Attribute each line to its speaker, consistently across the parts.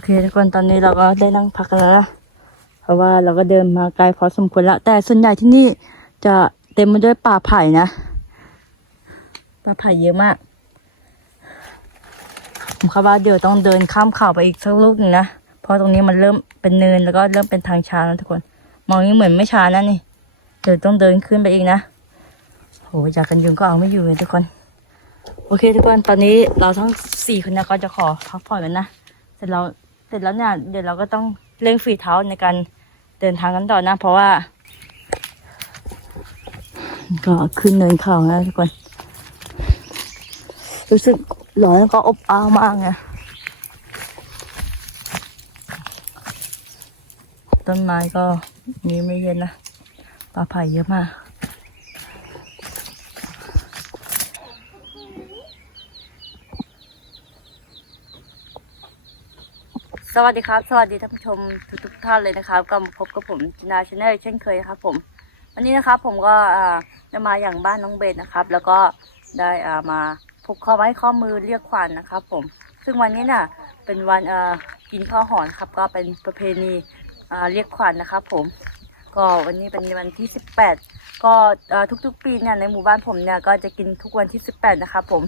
Speaker 1: อเคทุกคนตอนนี้เราก็ได้นั่งพักแล้วนะเพราะว่าเราก็เดินมาไกลพอสมควรแล้วแต่ส่วนใหญ่ที่นี่จะเต็มไปด้วยป่าไผ่นะป่าไผ่เยอะมากผมคิดว่าเดี๋ยวต้องเดินข้ามเขาไปอีกสักลูกหนึ่งนะเพราะตรงนี้มันเริ่มเป็นเนินแล้วก็เริ่มเป็นทางชันแล้วทุกคน มองนี้เหมือนไม่ชันนะนี่เดี๋ยวต้องเดินขึ้นไปอีกนะโหอยากกันยุงก็เอาไม่อยู่เลยทุกคน โอเคทุกคนตอนนี้เราทั้งสี่คนนะก็จะขอพักผ่อนกันนะเสร็จแล้ว เสร็จแล้วเนี่ยเดี๋ยวเราก็ต้องเร่งฝีเท้าในการเดินทางกันต่อนะ เพราะว่า ก็ขึ้นเนินเขานะทุกคนรู้สึกร้อนแล้วก็อบอ้าวมากไงต้นไม้ก็มีไม่เย็นนะป่าไผ่เยอะมาก วัสดีครับ สวัสดีท่านผู้ชมทุกทุกท่านเลยนะครับก็มาพบกับผมจินาชาแนลเช่นเคยครับผมวันนี้นะครับผมก็อ่าจะมาอย่างบ้านน้องเบนนะครับ แล้วก็ได้อ่ามาผูกข้อไม้ข้อมือเรียกขวัญนะครับ ผม ซึ่งวันนี้น่ะเป็นวันอ่ากินข้าวหอนครับก็เป็นประเพณีอ่าเรียกขวัญนะครับ ผมก็วันนี้เป็นวันที่ 18 ก็ทุกๆ ปีเนี่ยในหมู่บ้านผมเนี่ยก็จะกินทุกวันที่ 18 นะครับผม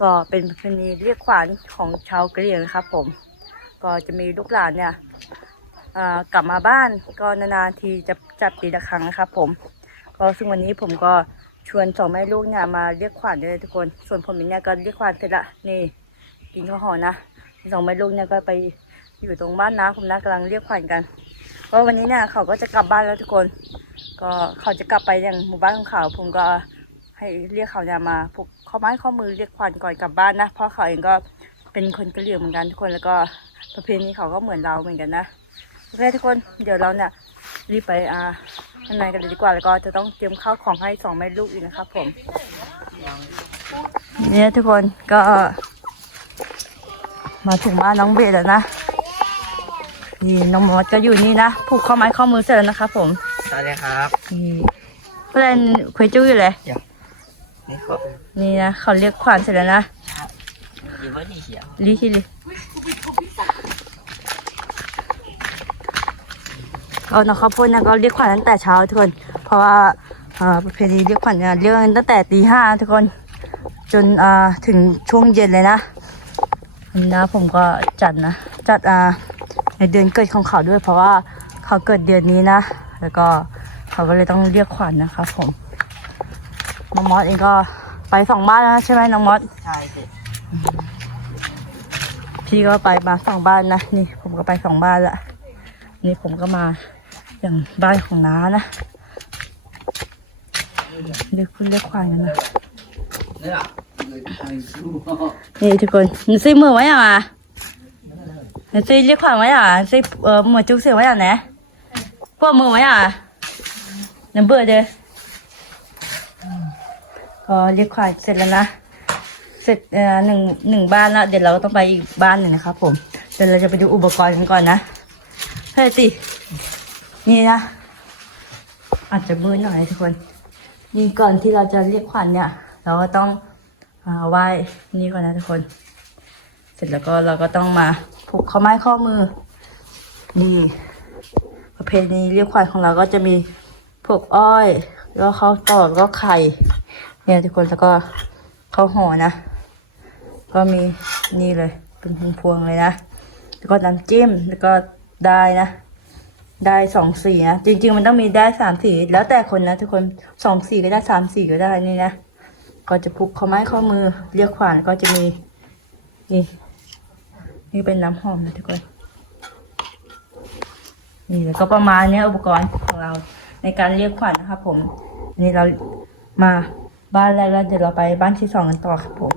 Speaker 1: ก็เป็นประเพณีเรียกขวัญของชาวกะเหรี่ยงนะครับผม ก็จะมีลูกหลานเนี่ยกลับมาบ้านก็นานๆทีจะจัดปีละครั้งนะครับผม ก็ซึ่งวันนี้ผมก็ชวนสองแม่ลูกเนี่ยมาเรียกขวัญด้วยทุกคน ส่วนผมเนี่ยก็เรียกขวัญเสร็จละนี่กินข้าวห่อนะสองแม่ลูกเนี่ยก็ไปอยู่ตรงบ้านน้าผมนะกำลังเรียกขวัญกันก็วันนี้เนี่ยเขาก็จะกลับบ้านแล้วทุกคน ก็เขาจะกลับไปยังหมู่บ้านของเขาผมก็ให้เรียกเขาเนี่ยมาผูกข้อไม้ข้อมือเรียกขวัญก่อนกลับบ้านนะเพราะเขาเองก็เป็นคนกะเหรี่ยงเหมือนกันทุกคนแล้วก็ ประเพณีเขาก็เหมือนเราเหมือนกันนะโอเคทุกคนเดี๋ยวเราเนี่ยรีบไปอ่าข้างในกันเลยดีกว่าแล้วก็จะต้องเตรียมข้าวของให้สองแม่ลูกอีกนะครับผมเนี่ยทุกคนก็ มาถึงบ้านน้องเบสแล้วนะนี่น้องมอสก็อยู่นี่นะผูกข้อไม้ข้อมือเสร็จแล้วนะครับผม
Speaker 2: สวัสดีครับ
Speaker 1: นี่เพื่อนคุยจุ้ยอยู่เลย
Speaker 2: นี่เขา
Speaker 1: นี่นะเขาเรียกขวานเสร็จแล้วนะ
Speaker 2: อยู่ว่านี่เขียว
Speaker 1: รีที่รี เอานะเขาพูดนะก็เรียกขวัญตั้งแต่เช้าทุกคน เพราะว่าเอ่อประเพณีเรียกขวัญเนี่ยเรียกกันตั้งแต่ตีห้าทุกคน จนอ่าถึงช่วงเย็นเลยนะวันนี้นะผมก็จัดนะ จัดอ่าในเดือนเกิดของเขาด้วย เพราะว่าเขาเกิดเดือนนี้นะ แล้วก็เขาก็เลยต้องเรียกขวัญนะครับผมน้องมอสเองก็ไปสองบ้านแล้วนะใช่ไหมน้องมอส
Speaker 2: ใช่สิ
Speaker 1: พี่ก็ไปมาสองบ้านนะนี่ ผมก็ไปสองบ้านละนี่ผมก็มา อย่างบ้านของน้านะเรียกคุณเรียกควายกันนะนี่ทุกคนหนูซื้อมือไว้ยังอะหนูซื้อเรียกควายไว้อะซื้อเออมือจุกเสือไว้อย่างไหนพวกมือไว้อะหนูเบื่อเด้อก็เรียกควายเสร็จแล้วนะเสร็จเอ่อหนึ่งหนึ่งบ้านละเดี๋ยวเราก็ต้องไปอีกบ้านหนึ่งนะครับผมเดี๋ยวเราจะไปดูอุปกรณ์กันก่อนนะเฮ้ยสิ นี่นะ อาจจะมืดหน่อยทุกคน นี่ก่อนที่เราจะเรียกขวัญเนี่ย เราก็ต้องไหว้นี่ก่อนนะทุกคน เสร็จแล้วก็เราก็ต้องมาผูกข้อไม้ข้อมือ นี่ประเพณีเรียกขวัญของเราก็จะมีพวกอ้อยแล้วข้าตอกแล้วก็ไข่ เนี่ยทุกคนแล้วก็ข้าวห่อนะ ก็มีนี่เลย เป็นพวงๆเลยนะ แล้วก็น้ำจิ้มแล้วก็ได้นะ ได้สองสีนะจริง ๆ มันต้องมีได้สามสีแล้วแต่คนนะทุกคนสองสีก็ได้สามสีก็ได้นี่นะก็จะผูกข้อไม้ข้อมือเรียกขวานก็จะมีนี่นี่เป็นน้ำหอมนะทุกคนนี่แล้วก็ประมาณนี้อุปกรณ์ของเราในการเรียกขวัญนะครับผมนนี้เรามาบ้านแรกแล้วเดี๋ยวเราไปบ้านที่สองกันต่อครับผม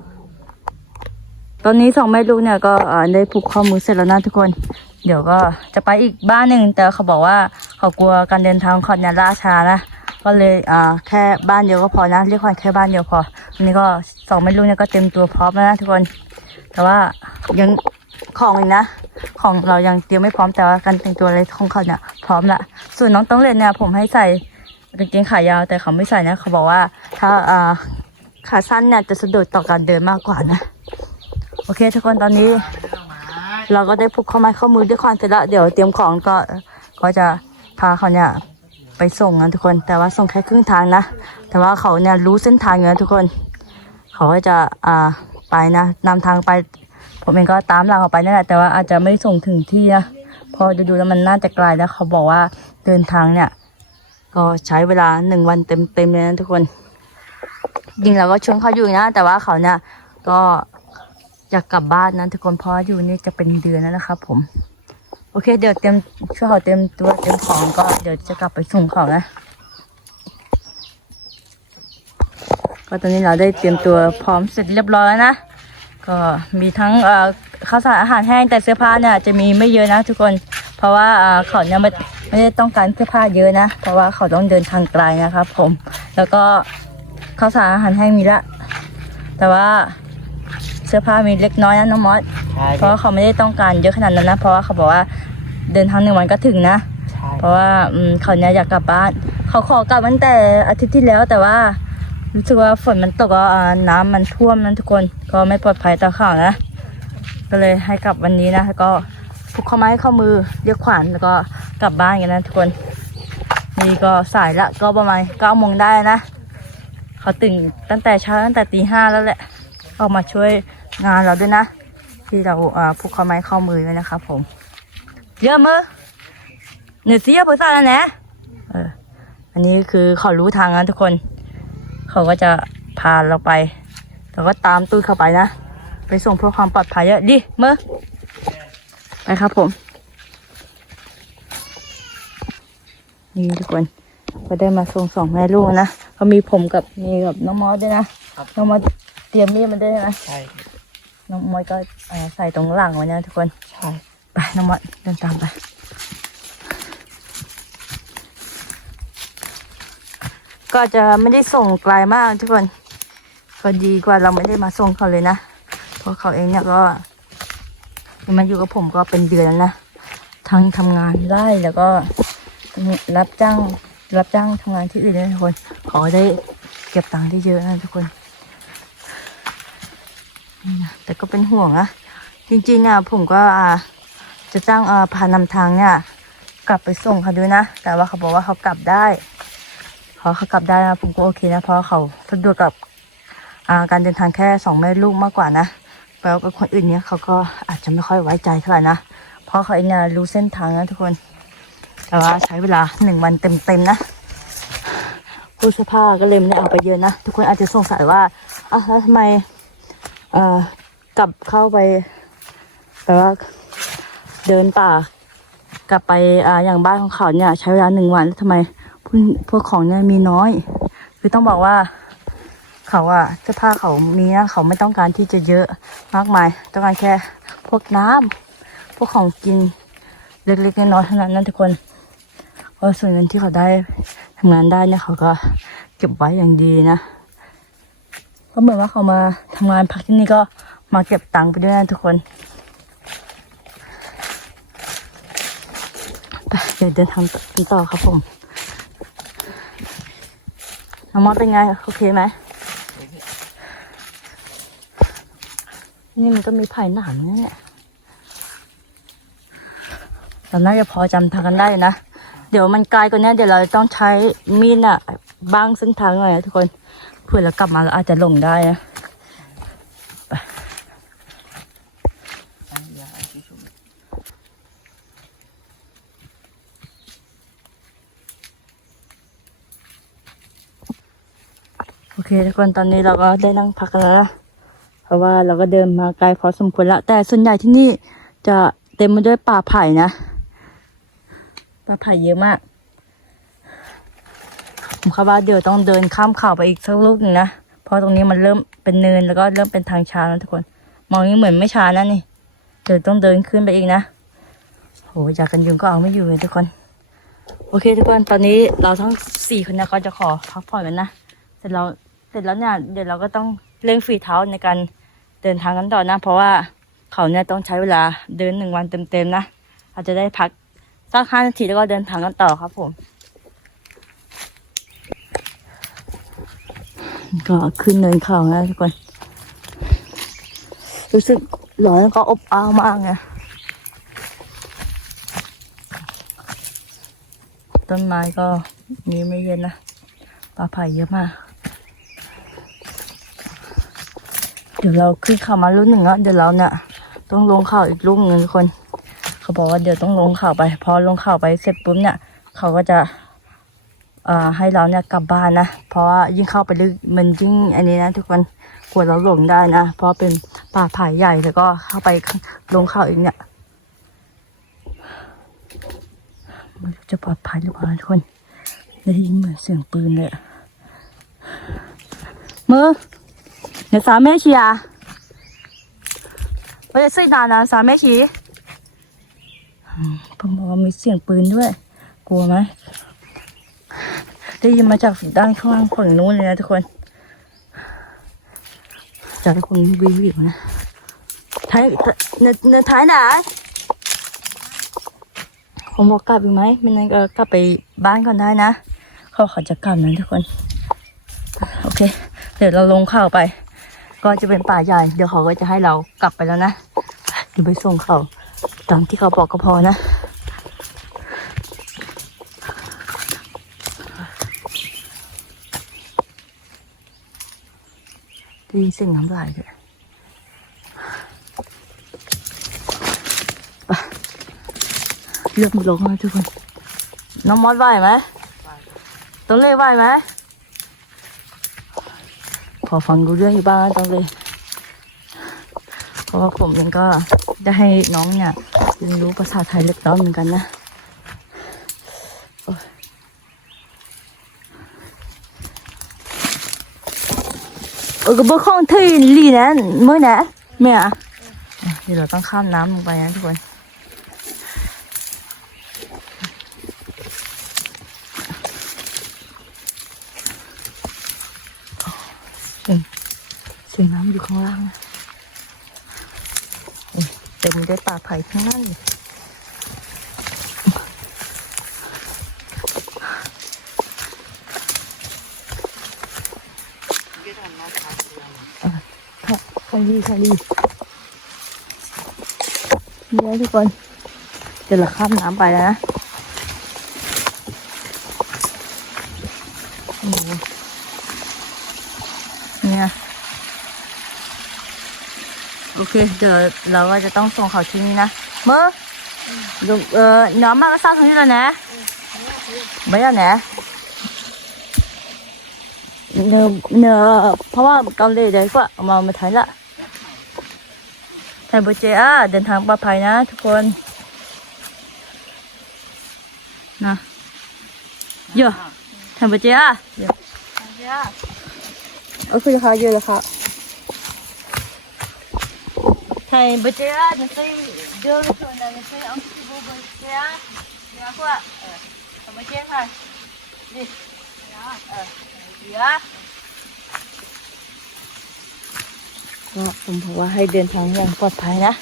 Speaker 1: ตอนนี้สองแม่ลูกเนี่ยก็เออได้ผูกข้อมือเสร็จแล้วนะทุกคน เดี๋ยวก็จะไปอีกบ้านหนึ่งแต่เขาบอกว่าเขากลัวการเดินทางของเนี่ยล่าช้านะก็เลยอ่าแค่บ้านเดียวก็พอนะเรียกว่าแค่บ้านเดียวพออันนี้ก็สองแม่ลูกเนี่ยก็เต็มตัวพร้อมแล้วนะทุกคน แต่ว่ายังของอีกนะ ของเรายังเตรียมไม่พร้อมแต่ว่าการแต่งตัวอะไรของเขาเนี่ยพร้อมละส่วนน้องต้องเล่นเนี่ยผมให้ใส่กางเกงขายาวแต่เขาไม่ใส่นะเขาบอกว่า ถ้าอ่าขาสั้นเนี่ยจะสะดุดต่อการเดินมากกว่านะ โอเคทุกคนตอนนี้ เราก็ได้ผูกข้อไม้ข้อมือด้วยความเสร็จแล้วเดี๋ยวเตรียมของก็ก็จะพาเขาเนี่ยไปส่งนะทุกคน แต่ว่าส่งแค่ครึ่งทางนะ แต่ว่าเขาเนี่ยรู้เส้นทางอยู่นะทุกคน เขาก็จะอ่าไปนะนำทางไป ผมเองก็ตามหลังเขาไปนั่นแหละแต่ว่าอาจจะไม่ส่งถึงที่นะพอดูๆแล้วมันน่าจะไกลแล้วเขาบอกว่าเดินทางเนี่ย ก็ใช้เวลาหนึ่งวันเต็มๆเลยนะทุกคนจริงเราก็ชวนเขาอยู่นะ แต่ว่าเขาเนี่ยก็ อยากกลับบ้านนะทุกคนเพราะอยู่นี่จะเป็นเดือนแล้วนะครับผม โอเค เดี๋ยวเตรียมช่วยเขาเตรียมตัวเตรียมของก็เดี๋ยวจะกลับไปส่งเขานะก็ตอนนี้เราได้เตรียมตัวพร้อมเสร็จเรียบร้อยแล้วนะก็มีทั้งเอ่อข้าวสารอาหารแห้งแต่เสื้อผ้าเนี่ยจะมีไม่เยอะนะทุกคน เพราะว่าอ่าเขาเนี่ยไม่ไม่ได้ต้องการเสื้อผ้าเยอะนะ เพราะว่าเขาต้องเดินทางไกลนะครับผม แล้วก็ข้าวสารอาหารแห้งมีละ แต่ว่า เสื้อผ้ามีเล็กน้อยนะน้องมอส
Speaker 2: ใช่
Speaker 1: เพราะว่าเขาไม่ได้ต้องการเยอะขนาดนั้นนะ เพราะว่าเขาบอกว่าเดินทางหนึ่งวันก็ถึงนะ
Speaker 2: ใช่
Speaker 1: เพราะว่าอืมเขาเนี่ยอยากกลับบ้าน เขาขอกลับตั้งแต่อาทิตย์ที่แล้วแต่ว่ารู้สึกว่าฝนมันตกอะอ่าน้ำมันท่วมนั้นทุกคนก็ไม่ปลอดภัยต่อเขานะ ก็เลยให้กลับวันนี้นะแล้วก็ผูกข้อไม้ข้อมือเรียกขวัญแล้วก็กลับบ้านกันนะทุกคน นี่ก็สายละก็ประมาณเก้าโมงได้นะ เขาตื่นตั้งแต่เช้าตั้งแต่ตีห้าแล้วแหละ ออกมาช่วยงานเราด้วยนะ ที่เราอ่าผูกข้อไม้ข้อมือไว้นะครับผม เยอะมือหนูเสียภาษาแล้วนะเอออันนี้คือเขารู้ทางนะทุกคน เขาก็จะพาเราไปเราก็ตามตู้เข้าไปนะ ไปส่งเพื่อความปลอดภัยเยอะดิเมื่อไปครับผม นี่ทุกคนก็ได้มาส่งสองแม่ลูกนะก็มีผมกับมีกับน้องมอสด้วยนะน้องมอส เตรียมมีดมาด้วยนะ
Speaker 2: ใช่
Speaker 1: น้องมอสก็เอ่อใส่ตรงหลังไว้นะทุกคน
Speaker 2: ใช่
Speaker 1: ไปน้องมอสเดินตามไป ก็จะไม่ได้ส่งไกลมากทุกคนก็ดีกว่าเราไม่ได้มาส่งเขาเลยนะ เพราะเขาเองเนี่ยก็มาอยู่กับผมก็เป็นเดือนแล้วนะ ทั้งทำงานได้แล้วก็รับจ้างรับจ้างทำงานที่อื่นด้วยนะทุกคน ขอได้เก็บตังค์ได้เยอะนะทุกคนนี่นะ แต่ก็เป็นห่วงนะจริงๆอะผมก็อ่าจะจ้างอ่พานำทางเนี่ยกลับไปส่งเขาด้วยนะ แต่ว่าเขาบอกว่าเขากลับได้พอเขากลับได้นะผมก็โอเคนะ เพราะเขาสะดวกกับอ่าการเดินทางแค่สองแม่ลูกมากกว่านะแล้วกับคนอื่นเนี่ยเขาก็อาจจะไม่ค่อยไว้ใจเท่าไหร่นะ เพราะเขาเองรู้เส้นทางนะทุกคน แต่ว่าใช้เวลาหนึ่งวันเต็มๆนะตู้เสื้อผ้าก็เลยไม่ได้เอาไปเยอะนะ ทุกคนอาจจะสงสัยว่าอ้าวทำไม กลับเข้าไปแปลว่าเดินป่า กลับไปออย่างบ้านของเขาเนี่ยใช้เวลาหนึ่งวันแล้วทำไมพวกของเนี่ยมีน้อย คือต้องบอกว่าเขาอะเสื้อผ้าเขามีนะเขาไม่ต้องการที่จะเยอะมากมาย ต้องการแค่พวกน้ำพวกของกินเล็กๆน้อยๆเท่านั้นนะทุกคนเพราะส่วนเงินที่เขาได้ทำงานได้เนี่ยเขาก็เก็บไว้อย่างดีนะ ก็เหมือนว่าเขามาทำงานพักที่นี่ก็มาเก็บตังค์ไปด้วยนะทุกคนไปเดี๋ยวเดินทางต่อครับผมน้องมอสเป็นไง โอเคไหม นี่มันก็มีไผ่หนามนี่แหละเราน่าจะพอจำทางกันได้นะ เดี๋ยวมันไกลกว่านี้เดี๋ยวเราต้องใช้มีดอะบ้างเส้นทางหน่อยนะทุกคน เพื่อเรากลับมาเราอาจจะหลงได้นะโอเคทุกคนตอนนี้เราก็ได้นั่งพักแล้วนะเพราะว่าเราก็เดินมาไกลพอสมควรแล้ว แต่ส่วนใหญ่ที่นี่จะเต็มไปด้วยป่าไผ่นะป่าไผ่เยอะมาก คาดว่าเดี๋ยวต้องเดินข้ามเขาไปอีกสักลูกหนึ่งนะ เพราะตรงนี้มันเริ่มเป็นเนินแล้วก็เริ่มเป็นทางช้าแล้วทุกคน มองนี้เหมือนไม่ช้านะนี่ เดี๋ยวต้องเดินขึ้นไปอีกนะโหอยากกันยุงก็เอาไม่อยู่เลยทุกคน โอเคทุกคนตอนนี้เราทั้งสี่คนนะก็จะขอพักผ่อนกันนะเสร็จแล้วเสร็จแล้วเนี่ยเดี๋ยวเราก็ต้องเร่งฝีเท้าในการเดินทางกันต่อนะ เพราะว่าเขาเนี่ยต้องใช้เวลาเดินหนึ่งวันเต็มๆนะอาจจะได้พักสักห้านาทีแล้วก็เดินทางกันต่อครับผม ก็ขึ้นเนินเขานะทุกคน รู้สึกหลอนก็อบอ้าวมากไงต้นไม้ก็มีไม่เย็นนะปลาไผ่เยอะมาก เดี๋ยวเราขึ้นเขามาลุ้นหนึ่งแล้วเดี๋ยวเราเนี่ยต้องลงเข่าอีกรุ่นหนึ่งทุกคน เขาบอกว่าเดี๋ยวต้องลงเข่าไป พอลงเข่าไปเสร็จปุ๊บเนี่ย เขาก็จะ ให้เราเนี่ยกลับบ้านนะ เพราะว่ายิ่งเข้าไปลึกมันยิ่งอันนี้นะทุกคนกลัวเราหลงได้นะ เพราะเป็นป่าผายใหญ่แล้วก็เข้าไปลงเข้าอีกเนี่ยมันจะปลอดภัยหรือเปล่าทุกคนได้ยินเหมือนเสียงปืนเลยมือเนี่ยสามแม่ชีอะด้ซื้อดานะสามแม่ชีผมบอกว่ามีเสียงปืนด้วย กลัวไหม ได้ยินมาจากด้านข้างล่างฝั่งนู้นเลยนะทุกคนจากทุกคนวิววิวนะท้ายในในท้ายไหนผมบอกกลับอีกไหมไม่งั้นก็กลับไปบ้านก่อนได้นะเขาขาจะกลับนะทุกคน โอเค เดี๋ยวเราลงเข้าไป ก็จะเป็นป่าใหญ่ เดี๋ยวเขาก็จะให้เรากลับไปแล้วนะเดี๋ยวไปส่งเขาตามที่เขาบอกก็พอนะ ได้ยินเสียงน้ำลายเลยเลือกมือลงนะทุกคน น้องมอสไหวไหมต้องเล่ไหวไหม พอฟังรู้เรื่องอยู่บ้างต้องเลยเพราะว่าผมเองก็ได้ให้น้องเนี่ยเรียนรู้ภาษาไทยเล็กน้อยเหมือนกันนะโอ้ยเออก็บอกของที่ลีนั้นเมื่อไหร่เมื่ออะเดี๋ยวเราต้องข้ามน้ำลงไปนะทุกคนเสียงน้ำอยู่ข้างล่างนะโอ้ยเต็มไปด้วยป่าไผ่ทั้งนั้นเลยค่ะค่ะดีค่ะดีเนี่ยทุกคนเดี๋ยวเราข้ามน้ำไปแล้วนะเนี่ยโอเค เดี๋ยวเราก็จะต้องส่งเขาที่นี่นะเมื่อเออน้องมาก็ทราบตรงนี้แล้วนะไม่要นะเนอะเนอเพราะว่าเกาหลีเดี๋ยวกว่าเอามามาไทยละ ไทยบุเจอะเดินทางปลอดภัยนะทุกคนนะเยอะไทยบุเจอะเยอะโอเคค่ะเยอะเลยค่ะ Thầy bữa trưa nó xây đưa cái chuột này nó xây ông chị vô bữa trưa nhớ qua ờ bữa trưa thôi đi đó ờ đi á ก็ ผมบอกว่าให้เดินทางอย่างปลอดภัยนะ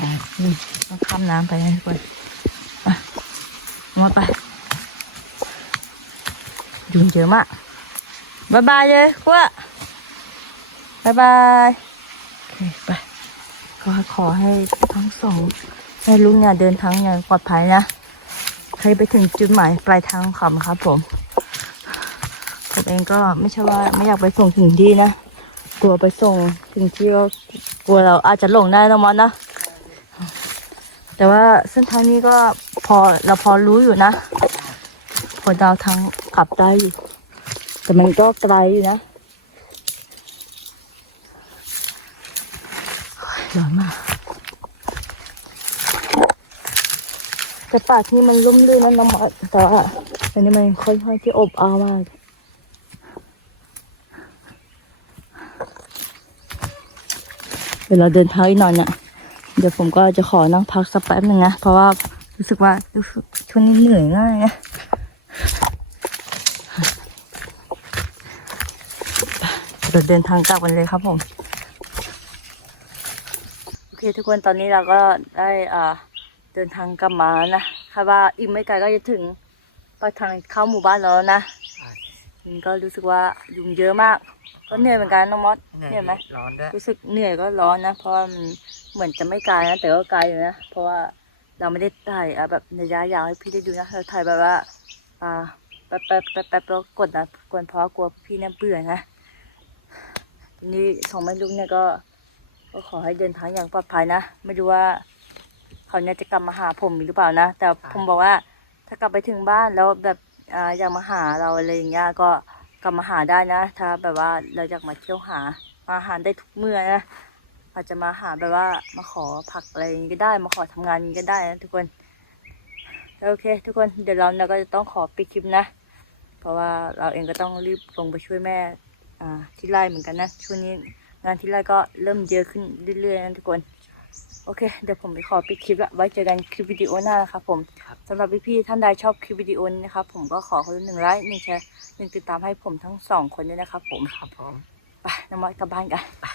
Speaker 1: อ่านี่ต้องข้ามน้ำไปนะทุกคนไปมาไปยุงเยอะมากบายบายเลยกว่าบายบายโอเคไปก็ขอให้ทั้งสองแม่ลูกเนี่ยเดินทางอย่างปลอดภัยนะให้ไปถึงจุดหมายปลายทางของครับผม ผมเองก็ไม่ใช่ว่าไม่อยากไปส่งถึงที่นะ กลัวไปส่งถึงที่ก็กลัวเราอาจจะหลงได้นะมอนนะแต่ว่าเส้นทางนี้ก็พอเราพอรู้อยู่นะพอดาวทางกลับได้อยู่แต่มันก็ไกลอยู่นะร้อนมากแต่ป่าที่นี่มันลุ่มลื่นนะน้ำมันแต่ว่าอันนี้มันค่อนข้างที่อบอ้าวมาก ดี๋ยวเราเดินทางอีกหน่อยเนี่ยเดี๋ยวผมก็จะขอนั่งพักสักแป๊บหนึ่งนะเพราะว่ารู้สึกว่ารู้สึกช่วงนี้เหนื่อยง่ายนะเดี๋ยวเดินทางกลับกันเลยครับผมโอเคทุกคนตอนนี้เราก็ได้อ่าเดินทางกลับมาแล้วนะคาดว่าอีกไม่ไกลก็จะถึงปากทางเข้าหมู่บ้านแล้วนะมันก็รู้สึกว่ายุงเยอะมาก ก็เหนื่อยเหมือนกันน้องมอสเหนื่อยไหม
Speaker 2: ร้อนด้วย
Speaker 1: รู้สึกเหนื่อยก็ร้อนนะเพราะว่ามันเหมือนจะไม่ไกลนะแต่ก็ไกลอยู่นะเพราะว่าเราไม่ได้ถ่ายอะแบบระยะยาวให้พี่ได้ดูนะเราถ่ายแบบว่าอ่าแป๊บแป๊บแป๊บแป๊บแล้วกดนะกวนเพราะกลัวพี่เนี่ยเบื่อนะทีนี้สองแม่ลูกเนี่ยก็ก็ขอให้เดินทางอย่างปลอดภัยนะไม่รู้ว่าเขาเนี่ยจะกลับมาหาผมอีกหรือเปล่านะแต่ผมบอกว่าถ้ากลับไปถึงบ้านแล้วแบบอ่าอยากมาหาเราอะไรอย่างเงี้ยก็ กลับมาหาได้นะ ถ้าแบบว่าเราอยากมาเที่ยวหาอาหารได้ทุกเมื่อนะอาจจะมาหาแบบว่ามาขอผักอะไรก็ได้ มาขอทำงานก็ได้นะทุกคน โอเค ทุกคนเดี๋ยวเราเนี่ยก็จะต้องขอปิดคลิปนะ เพราะว่าเราเองก็ต้องรีบลงไปช่วยแม่อ่าที่ไร่เหมือนกันนะช่วงนี้งานที่ไร่ก็เริ่มเยอะขึ้นเรื่อยๆนะทุกคน โอเค เดี๋ยวผมไปขอปิดคลิปละไว้เจอกันคลิปวิดีโอหน้านะครับผมสำหรับพี่ๆท่านใดชอบคลิปวิดีโอนี้นะครับผมก็ขอคนละหนึ่งไลค์หนึ่งแชร์หนึ่งติดตามให้ผมทั้งสองคนด้วยนะครับผม
Speaker 2: ครับผม
Speaker 1: ไปน้ำมันกลับบ้านกัน
Speaker 2: ไป